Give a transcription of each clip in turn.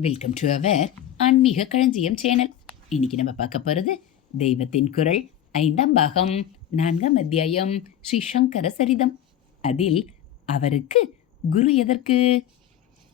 Welcome to our ஆன்மீக களஞ்சியம் channel. இன்னைக்கு நம்ம பார்க்க போகிறது தெய்வத்தின் குரல். ஐந்தாம் பாகம் நான்காம் அத்தியாயம் ஸ்ரீ சங்கர சரிதம். அதில் அவருக்கு குரு எதற்கு?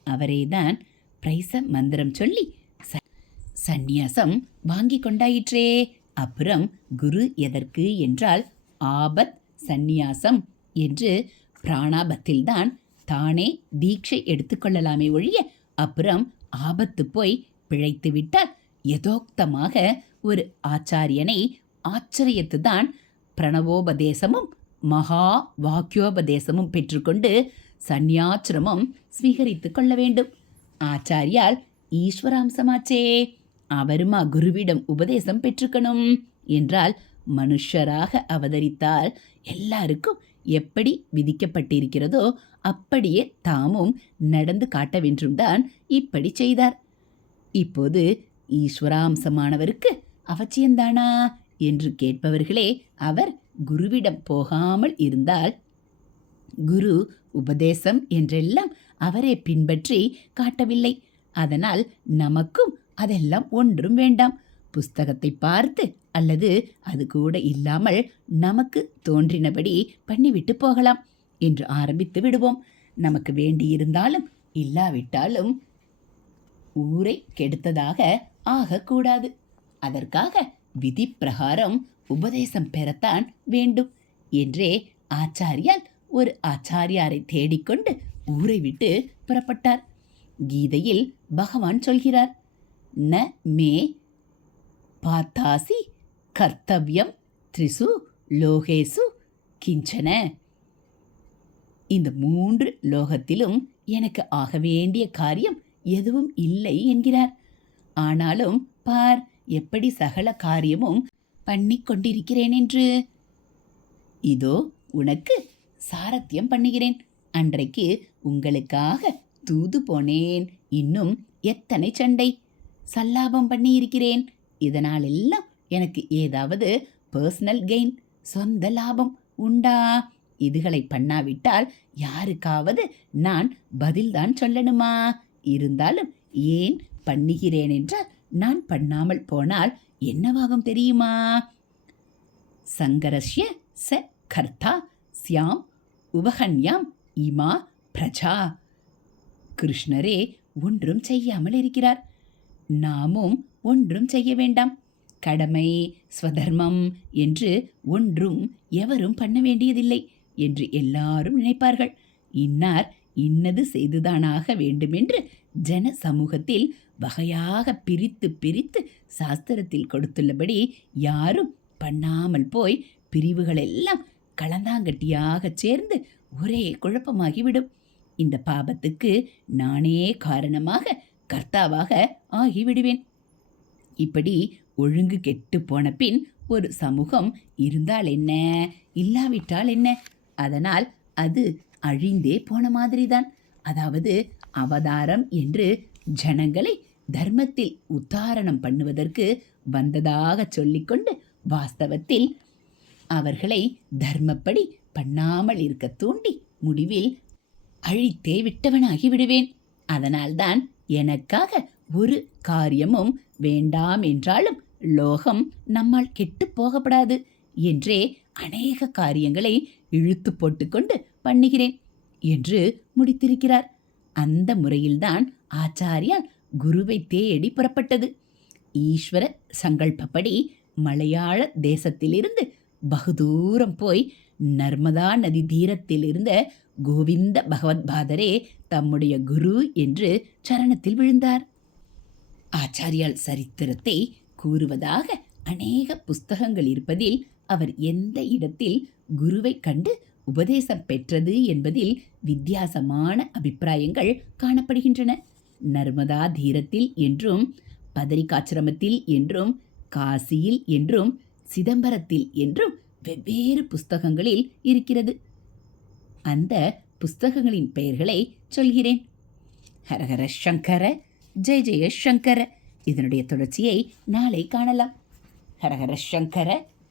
அவரே தான் பிரைச மந்திரம் சொல்லி ச- சந்நியாசம் வாங்கி கொண்டாயிற்றே. அப்புறம் குரு எதற்கு என்றால் ஆபத் சந்நியாசம் என்று பிராணாபத்தில்தான் தானே தீட்சை எடுத்துக்கொள்ளலாமே ஒழிய அப்புறம் ஆபத்து போய் பிழைத்து விட்டால் யதோக்தமாக ஒரு ஆச்சாரியனை ஆச்சரியத்துதான் பிரணவோபதேசமும் மகா வாக்கியோபதேசமும் பெற்றுக்கொண்டு சந்நியாசிரமம் ஸ்வீகரித்து கொள்ள வேண்டும். ஆச்சாரியால் ஈஸ்வராம்சமாச்சே அவருமா குருவிடம் உபதேசம் பெற்றுக்கணும் என்றால் மனுஷராக அவதரித்தால் எல்லாருக்கும் எப்படி விதிக்கப்பட்டிருக்கிறதோ அப்படியே தாமும் நடந்து காட்ட வென்றும்தான் இப்படி செய்தார். இப்போது ஈஸ்வராம்சமானவருக்கு அவச்சியந்தானா என்று கேட்பவர்களே அவர் குருவிடம் போகாமல் இருந்தால்? குரு உபதேசம் என்றெல்லாம் அவரே பின்பற்றி காட்டவில்லை. அதனால் நமக்கும் அதெல்லாம் ஒன்றும் வேண்டாம். புஸ்தகத்தை பார்த்து அல்லது அது கூட இல்லாமல் நமக்கு தோன்றினபடி பண்ணிவிட்டு போகலாம். என்று ஆரம்பித்து விடுவோம். நமக்கு வேண்டியிருந்தாலும் இல்லாவிட்டாலும் ஊரை கெடுத்ததாக ஆகக்கூடாது. அதற்காக விதி பிரகாரம் உபதேசம் பெறத்தான் வேண்டும் என்றே ஆச்சாரியால் ஒரு ஆச்சாரியாரை தேடிக்கொண்டு ஊரை விட்டு புறப்பட்டார். கீதையில் பகவான் சொல்கிறார் ந மே பாத்தாசி கர்த்தவ்யம் த்ரிசு லோகேசு கிஞ்சன இந்த மூன்று லோகத்திலும் எனக்கு ஆக வேண்டிய காரியம் எதுவும் இல்லை என்கிறார். ஆனாலும் பார் எப்படி சகல காரியமும் பண்ணிக் கொண்டிருக்கிறேன் என்று? இதோ உனக்கு சாரத்தியம் பண்ணுகிறேன். அன்றைக்கு உங்களுக்காக தூது போனேன். இன்னும் எத்தனை சண்டை? சல்லாபம் பண்ணியிருக்கிறேன். இதனாலெல்லாம் எனக்கு ஏதாவது பர்சனல் கெயின் சொந்த லாபம் உண்டா? இதுகளை பண்ணாவிட்டால் யாருக்காவது நான் பதில்தான் சொல்லணுமா? இருந்தாலும் ஏன் பண்ணுகிறேன் என்றால் நான் பண்ணாமல் போனால் என்னவாகும் தெரியுமா? சங்கரஸ்ய ச கர்த்தா சியாம் உபகன்யாம் இமா பிரஜா. கிருஷ்ணரே ஒன்றும் செய்யாமல் இருக்கிறார். நாமும் ஒன்றும் செய்ய வேண்டாம். கடமை ஸ்வதர்மம் என்று ஒன்றும் எவரும் பண்ண வேண்டியதில்லை. என்று எல்லாரும் நினைப்பார்கள். இன்னார் இன்னது செய்துதானாக வேண்டுமென்று ஜன சமூகத்தில் வகையாக பிரித்து பிரித்து சாஸ்திரத்தில் கொடுத்துள்ளபடி யாரும் பண்ணாமல் போய் பிரிவுகளெல்லாம் கலந்தாங்கட்டியாக சேர்ந்து ஒரே குழப்பமாகிவிடும். இந்த பாபத்துக்கு நானே காரணமாக கர்த்தாவாக ஆகிவிடுவேன். இப்படி ஒழுங்கு கெட்டு போன பின் ஒரு சமூகம் இருந்தால் என்ன? இல்லாவிட்டால் என்ன? அதனால் அது அழிந்தே போன மாதிரிதான். அதாவது அவதாரம் என்று ஜனங்களை தர்மத்தில் உத்தாரணம் பண்ணுவதற்கு வந்ததாக சொல்லிக்கொண்டு வாஸ்தவத்தில் அவர்களை தர்மப்படி பண்ணாமல் இருக்க தூண்டி முடிவில் அழித்தே விட்டவனாகி விடுவேன். அதனால்தான் எனக்காக ஒரு காரியமும் வேண்டாம் என்றாலும் லோகம் நம்மால் கெட்டு போகப்படாது என்றே அநேக காரியங்களை இழுத்து போட்டுக்கொண்டு பண்ணுகிறேன் என்று முடித்திருக்கிறார். அந்த முறையில்தான் ஆச்சாரியால் குருவை தேடி புறப்பட்டது. ஈஸ்வர சங்கல்பப்படி மலையாள தேசத்திலிருந்து பகுதூரம் போய் நர்மதா நதி தீரத்தில் இருந்த கோவிந்த பகவத்பாதரே தம்முடைய குரு என்று சரணத்தில் விழுந்தார். ஆச்சாரியால் சரித்திரத்தை கூறுவதாக அநேக புஸ்தகங்கள் இருப்பதில் அவர் எந்த இடத்தில் குருவை கண்டு உபதேசம் பெற்றது என்பதில் வித்தியாசமான அபிப்பிராயங்கள் காணப்படுகின்றன. நர்மதா தீரத்தில் என்றும் பதரிகாச்சிரமத்தில் என்றும் காசியில் என்றும் சிதம்பரத்தில் என்றும் வெவ்வேறு புஸ்தகங்களில் இருக்கிறது. அந்த புஸ்தகங்களின் பெயர்களை சொல்கிறேன். ஹரஹர சங்கர ஜெய ஜெய சங்கர. இதனுடைய தொடர்ச்சியை நாளை காணலாம். ஹரஹர சங்கர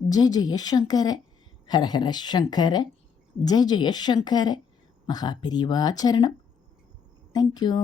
ஜெய் ஜெயசங்கர ஹரஹர சங்கர ஜெய் ஜெயசங்கர மகாபிரிவாச்சரணம் தேங்க்யூ